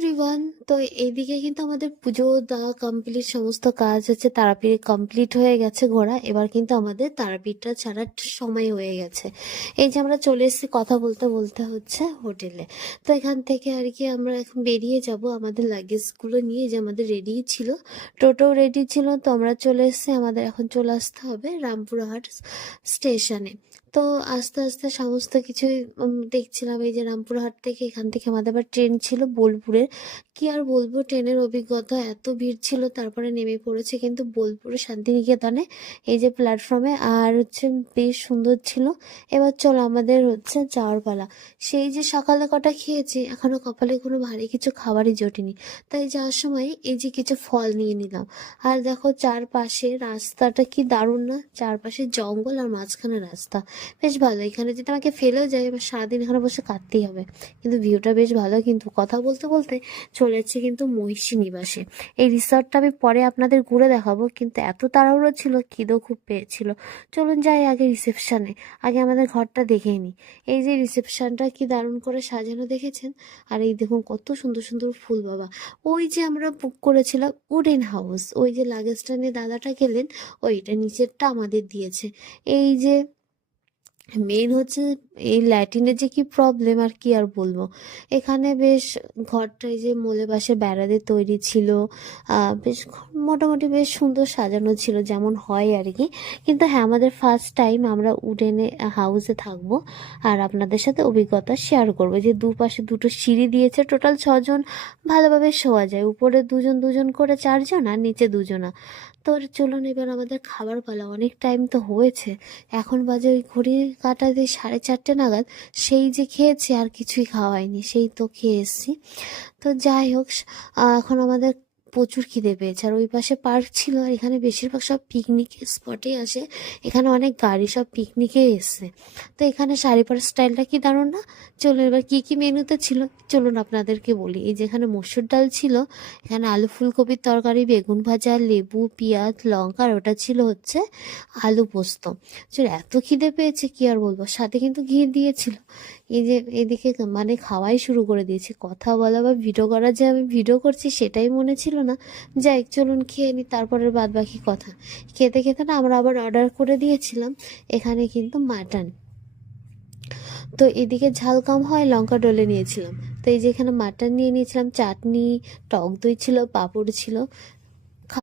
Everyone. তো এইদিকে কিন্তু আমাদের পুজো দেওয়া কমপ্লিট, সমস্ত কাজ হচ্ছে তারাপীঠ কমপ্লিট হয়ে গেছে ঘোরা। এবার কিন্তু আমাদের তারাপীঠটা ছাড়ার সময় হয়ে গেছে। এই যে আমরা চলে এসেছি কথা বলতে বলতে হচ্ছে হোটেলে। তো এখান থেকে আর কি আমরা এখন বেরিয়ে যাব আমাদের লাগেজগুলো নিয়ে, যে আমাদের রেডি ছিল, টোটো রেডি ছিল। তো আমরা চলে এসেছি, আমাদের এখন চলে আসতে হবে রামপুরহাট স্টেশনে। তো আস্তে আস্তে সমস্ত কিছুই দেখছিলাম। এই যে রামপুরহাট থেকে, এখান থেকে আমাদের আবার ট্রেন ছিল বোলপুরের। কি আর বলবো, ট্রেনের অভিজ্ঞতা, এত ভিড় ছিল, তারপরে নেমে পড়েছে কিন্তু বোলপুরে শান্তিনিকেতনে এই যে প্ল্যাটফর্মে। আর হচ্ছে বেশ সুন্দর ছিল। এবার চলো আমাদের হচ্ছে যাওয়ার পালা। সেই যে সকালে কটা খেয়েছি, এখনো কপালে কোনো ভারী কিছু খাবারই জোটেনি। তাই যাওয়ার সময় এই যে কিছু ফল নিয়ে নিলাম। আর দেখো চারপাশে রাস্তাটা কি দারুণ না, চারপাশে জঙ্গল আর মাঝখানে রাস্তা, বেশ ভালো। এখানে যদি আমাকে ফেলেও যায়, এবার সারাদিন এখানে বসে কাটতেই হবে। কিন্তু ভিউটা বেশ ভালো। কিন্তু কথা বলতে বলতে চলে যাচ্ছে কিন্তু মহিষী নিবাসে। এই রিসর্টটা আমি পরে আপনাদের ঘুরে দেখাবো, কিন্তু এত তাড়াহুড়ো ছিল, খিদেও খুব পেয়েছিল। চলুন যাই আগে রিসেপশনে, আগে আমাদের ঘরটা দেখেই নিই। এই যে রিসেপশনটা কি দারুণ করে সাজানো দেখেছেন। আর এই দেখুন কত সুন্দর সুন্দর ফুল বাবা। ওই যে আমরা বুক করেছিলাম উডেন হাউস, ওই যে লাগেজটা নিয়ে দাদাটা গেলেন, ওইটা নিচেরটা আমাদের দিয়েছে। এই যে মেন হচ্ছে এই ল্যাটিনের যে কি প্রবলেম, আর কি আর বলবো। এখানে বেশ ঘরটায় যে মোলে বাসে বেড়া দিয়ে তৈরি ছিল, বেশ মোটামুটি বেশ সুন্দর সাজানো ছিল, যেমন হয় আর কি। কিন্তু হ্যাঁ, আমাদের ফার্স্ট টাইম আমরা উডেনে হাউসে থাকবো। আর আপনাদের সাথে অভিজ্ঞতা শেয়ার করবো। যে দুপাশে দুটো সিঁড়ি দিয়েছে, টোটাল 6 জন ভালোভাবে শোয়া যায়। উপরে দুজন দুজন করে 4 জন, আর নিচে 2 জনা। তো চলুন এবার আমাদের খাবার পালা। অনেক টাইম তো হয়েছে, এখন বাজে ওই ঘড়ির কাঁটাতে 4:30 নাগাদ। সেই যে খেয়েছি, আর কিছুই খাওয়া হয়নি, সেই তো খেয়ে এসেছি। তো যাই হোক, এখন আমাদের প্রচুর খিদে পেয়েছে। আর ওই পাশে পার্ক ছিল, আর এখানে বেশিরভাগ সব পিকনিকের স্পটে আসে। এখানে অনেক গাড়ি সব পিকনিকে এসছে। তো এখানে শাড়ি পরার স্টাইলটা কি দারুণ না। চলুন এবার কি কি মেনুতে ছিল, চলুন আপনাদেরকে বলি। এই যেখানে মসুর ডাল ছিল, এখানে আলু ফুলকপির তরকারি, বেগুন ভাজা, লেবু, পেঁয়াজ, লঙ্কা, আর ওটা ছিল হচ্ছে আলু পোস্ত। চল, এত খিদে পেয়েছে কি আর বলবো। সাথে কিন্তু ঘি দিয়েছিল। এই যে এদিকে মানে খাওয়াই শুরু করে দিয়েছি। কথা বলা বা ভিডিও করা, যে আমি ভিডিও করছি সেটাই মনে ছিল না। যাই, চলুন খেয়ে নিই, তারপরের বাদ বাকি কথা। খেতে খেতে না আমরা আবার অর্ডার করে দিয়েছিলাম এখানে কিন্তু মাটন। তো এদিকে ঝাল কম হয়, লঙ্কা ডলে নিয়েছিলাম। তো এই যে এখানে মাটন নিয়ে নিয়েছিলাম, চাটনি, টক দই ছিল, পাঁপড় ছিল।